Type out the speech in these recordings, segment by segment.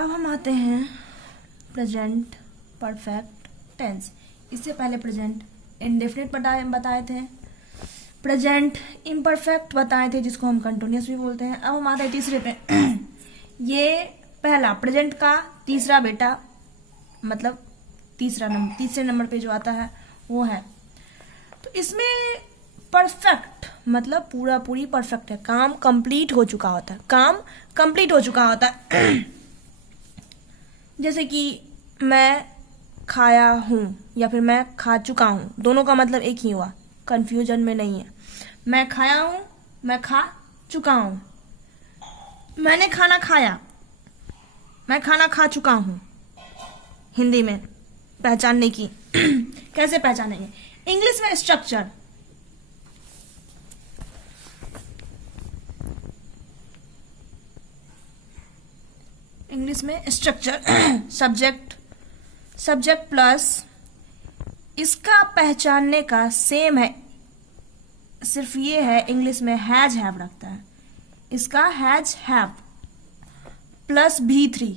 अब हम आते हैं प्रेजेंट परफेक्ट टेंस। इससे पहले प्रेजेंट इंडेफिनिट बताए थे, प्रेजेंट इम्परफेक्ट बताए थे जिसको हम कंटिन्यूअस भी बोलते हैं। अब हम आते हैं तीसरे पे। ये पहला प्रेजेंट का तीसरा बेटा, मतलब तीसरे नंबर पे जो आता है वो है। तो इसमें परफेक्ट मतलब पूरा पूरी परफेक्ट है, काम कंप्लीट हो चुका होता है, काम कंप्लीट हो चुका होता है। जैसे कि मैं खाया हूं या फिर मैं खा चुका हूं, दोनों का मतलब एक ही हुआ, कंफ्यूजन में नहीं है। मैं खाया हूं, मैं खा चुका हूं, मैंने खाना खाया, मैं खाना खा चुका हूं। हिंदी में पहचानने की कैसे पहचानेंगे? इंग्लिश में स्ट्रक्चर, इंग्लिश में स्ट्रक्चर सब्जेक्ट प्लस इसका पहचानने का सेम है, सिर्फ ये है इंग्लिश में हैज हैव रखता है। इसका has have plus V3।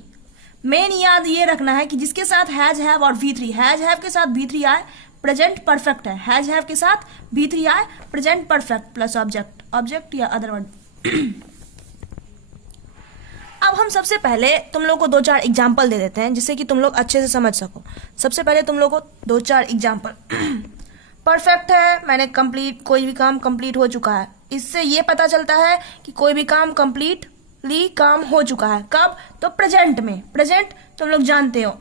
Main याद ये रखना है कि जिसके साथ हैज हैव और V3, हैज हैव के साथ V3 आए प्रेजेंट परफेक्ट है, हैज हैव के साथ V3 आए प्रेजेंट परफेक्ट प्लस ऑब्जेक्ट या अदर वर्ड। अब हम सबसे पहले तुम लोग को 2-4 एग्जाम्पल दे देते हैं जिससे कि तुम लोग अच्छे से समझ सको। सबसे पहले तुम लोग को 2-4 एग्जाम्पल। परफेक्ट है, मैंने कंप्लीट, कोई भी काम कंप्लीट हो चुका है। इससे ये पता चलता है कि कोई भी काम कंप्लीटली काम हो चुका है। कब? तो प्रेजेंट में। प्रेजेंट तुम लोग जानते हो।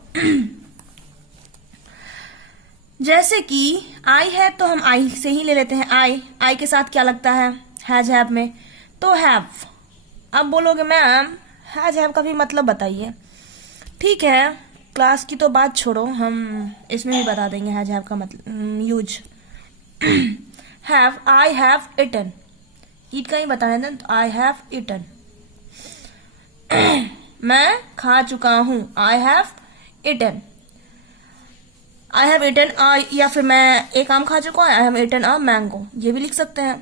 जैसे कि आई है तो हम आई से ही ले लेते हैं। आई के साथ क्या लगता है हैज हैव में? तो हैव। अब बोलोगे मैम हैज हैव का भी मतलब बताइए। ठीक है, क्लास की तो बात छोड़ो, हम इसमें भी बता देंगे हैज हैव का मतलब use. Have, I have eaten, eat का ही बताना था, तो आई हैव इटन। मैं खा चुका हूं, आई have eaten. I have eaten या फिर मैं एक आम खा चुका हूं, आई हैव इटन अ मैंगो, ये भी लिख सकते हैं।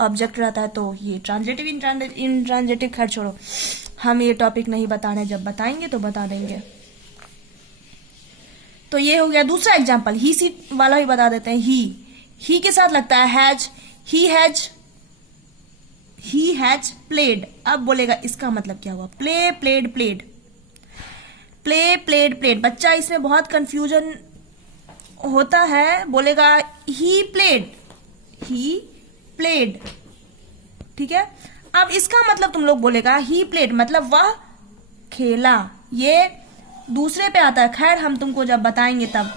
ऑब्जेक्ट रहता है तो ये ट्रांजिटिव इंट्रांजिटिव, खैर छोड़ो, हम ये टॉपिक नहीं बताने, जब बताएंगे तो बता देंगे। तो ये हो गया दूसरा एग्जांपल। ही सी वाला ही बता देते हैं। ही के साथ लगता है हैज, ही हैज प्लेड। अब बोलेगा इसका मतलब क्या हुआ? Play played played, play played played. बच्चा इसमें बहुत कंफ्यूजन होता है, बोलेगा ही प्लेड, ठीक है। अब इसका मतलब तुम लोग बोलेगा ही प्लेड मतलब वह खेला, ये दूसरे पे आता है, खैर हम तुमको जब बताएंगे तब।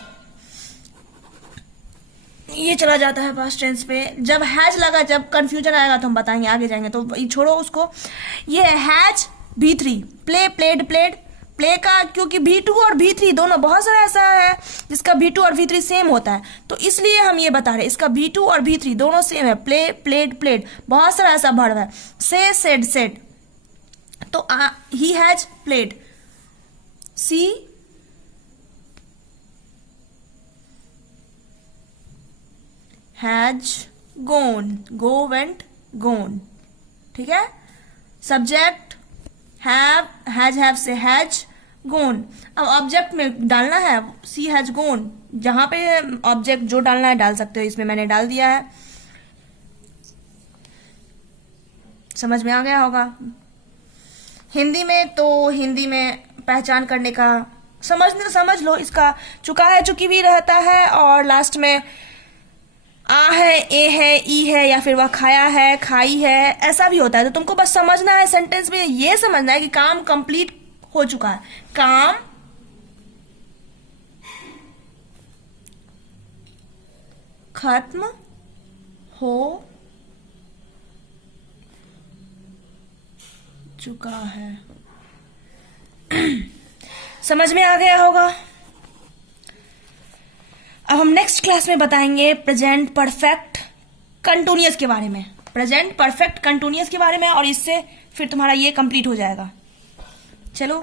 ये चला जाता है पास्ट टेंस पे। जब हैज लगा, जब कंफ्यूजन आएगा तो हम बताएंगे, आगे जाएंगे, तो छोड़ो उसको। ये has V3, play played played. Play का क्योंकि V2 और V3 दोनों, बहुत सारा ऐसा है जिसका V2 और V3 सेम होता है, तो इसलिए हम ये बता रहे हैं इसका V2 और V3 दोनों सेम है। प्ले प्लेड प्लेड, बहुत सारा ऐसा वर्ब है। से सेड सेड, तो he has played. She has gone, go went gone, ठीक है। सब्जेक्ट हैव से हैज गोन। अब ऑब्जेक्ट में डालना है सी हैज गोन, जहां पे ऑब्जेक्ट जो डालना है डाल सकते हो, इसमें मैंने डाल दिया है। समझ में आ गया होगा। हिंदी में तो हिंदी में पहचान करने का समझ लो, इसका चुका है चुकी भी रहता है, और लास्ट में आ है, ए है, ई है, या फिर वह खाया है, खाई है, ऐसा भी होता है। तो तुमको बस समझना है, सेंटेंस में ये समझना है कि काम कंप्लीट हो चुका है, काम खत्म हो चुका है। समझ में आ गया होगा। अब हम नेक्स्ट क्लास में बताएंगे प्रेजेंट परफेक्ट कंटिन्यूअस के बारे में, प्रेजेंट परफेक्ट कंटिन्यूअस के बारे में, और इससे फिर तुम्हारा ये कंप्लीट हो जाएगा। चलो